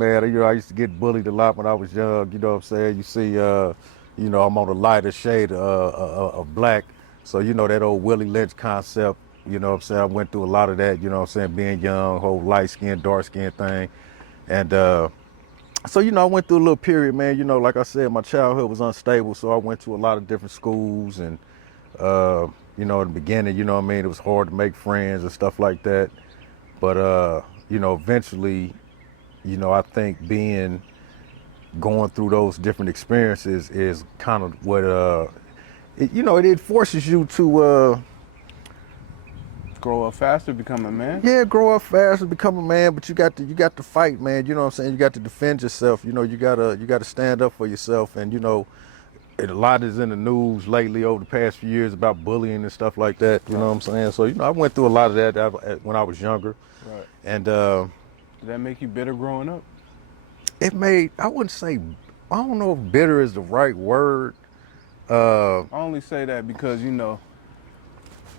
Man, I used to get bullied a lot when I was young. You know what I'm saying? You see, I'm on the lighter shade of black. So, that old Willie Lynch concept, you know what I'm saying? I went through a lot of that, you know what I'm saying? Being young, whole light skin, dark skin thing. And so, I went through a little period, man. Like I said, my childhood was unstable. So I went to a lot of different schools. And, uh, in the beginning, you know what I mean? It was hard to make friends and stuff like that. But, eventually, I think going through those different experiences is kind of what it forces you to Grow up faster, become a man. grow up fast and become a man, but you got to fight, man. You know what I'm saying? You got to defend yourself. You gotta stand up for yourself. And a lot is in the news lately over the past few years about bullying and stuff like that. You know what I'm saying? So I went through a lot of that when I was younger. Right. And Did that make you bitter growing up? I wouldn't say, I don't know if bitter is the right word. I only say that because,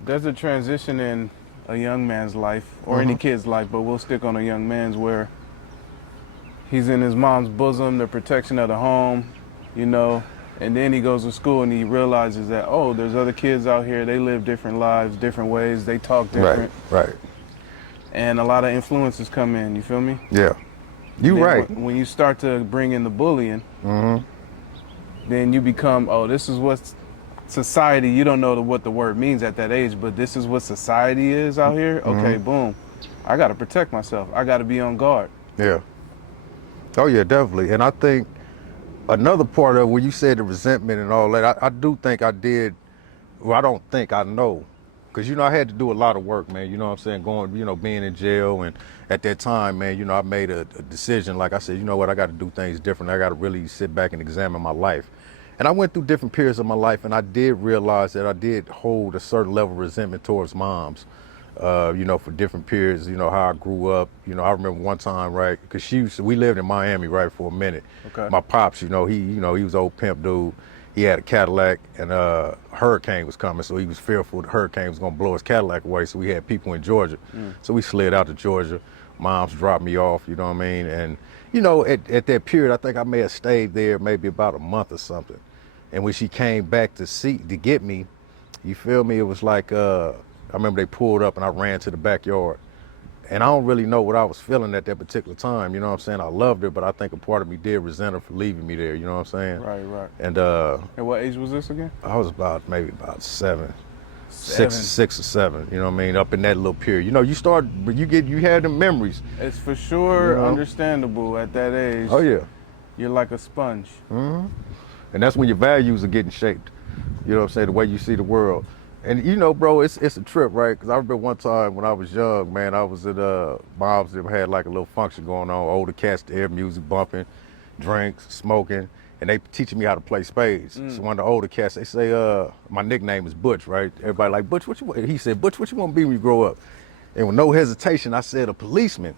there's a transition in a young man's life or any kid's life, but we'll stick on a young man's where he's in his mom's bosom, the protection of the home, and then he goes to school and he realizes that, oh, there's other kids out here, they live different lives, different ways, they talk different. Right. And a lot of influences come in, you feel me? Yeah. You right. When you start to bring in the bullying, then you become, oh, this is what society, you don't know what the word means at that age, but this is what society is out here. Okay, boom. I got to protect myself. I got to be on guard. Yeah. Oh, yeah, definitely. And I think another part of when you said the resentment and all that, I do think I did, well, I don't think I know. Because, I had to do a lot of work, man. You know what I'm saying? Going, being in jail. And at that time, man, I made a decision. Like I said, you know what? I got to do things different. I got to really sit back and examine my life. And I went through different periods of my life, and I did realize that I did hold a certain level of resentment towards moms, for different periods, how I grew up. I remember one time, right, because we lived in Miami, right, for a minute. Okay. My pops, he was an old pimp dude. He had a Cadillac, and a hurricane was coming, so he was fearful the hurricane was going to blow his Cadillac away, so we had people in Georgia. So we slid out to Georgia. Mom's dropped me off, you know what I mean? And, at that period, I think I may have stayed there maybe about a month or something. And when she came back to get me, you feel me? It was like, I remember they pulled up and I ran to the backyard. And I don't really know what I was feeling at that particular time, you know what I'm saying? I loved her, but I think a part of me did resent her for leaving me there, you know what I'm saying? Right. And At what age was this again? I was maybe about six or seven, you know what I mean? Up in that little period. You have the memories. It's for sure understandable at that age. Oh, yeah. You're like a sponge. And that's when your values are getting shaped. You know what I'm saying? The way you see the world. And bro, it's a trip, right? Because I remember one time when I was young, man, I was at mom's that had like a little function going on. Older cats there, music bumping, drinks, smoking, and they teaching me how to play spades. So one of the older cats, they say, my nickname is Butch, right? Everybody like, Butch, what you want? He said, Butch, what you want to be when you grow up? And with no hesitation, I said, a policeman.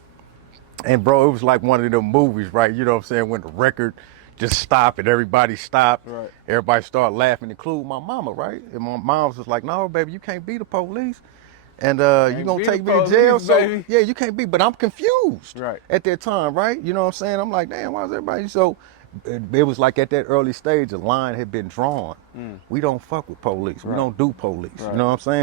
And bro, it was like one of them movies, right? You know what I'm saying? When the record just stopped and everybody stopped. Right. Everybody started laughing, including my mama, right? And my mom was like, no, baby, you can't be the police. And you gonna take me to jail? Baby. So yeah, you can't be, but I'm confused Right. at that time, right? You know what I'm saying? I'm like, damn, why is everybody so? It was like at that early stage, a line had been drawn. We don't fuck with police. Right. We don't do police. Right. You know what I'm saying?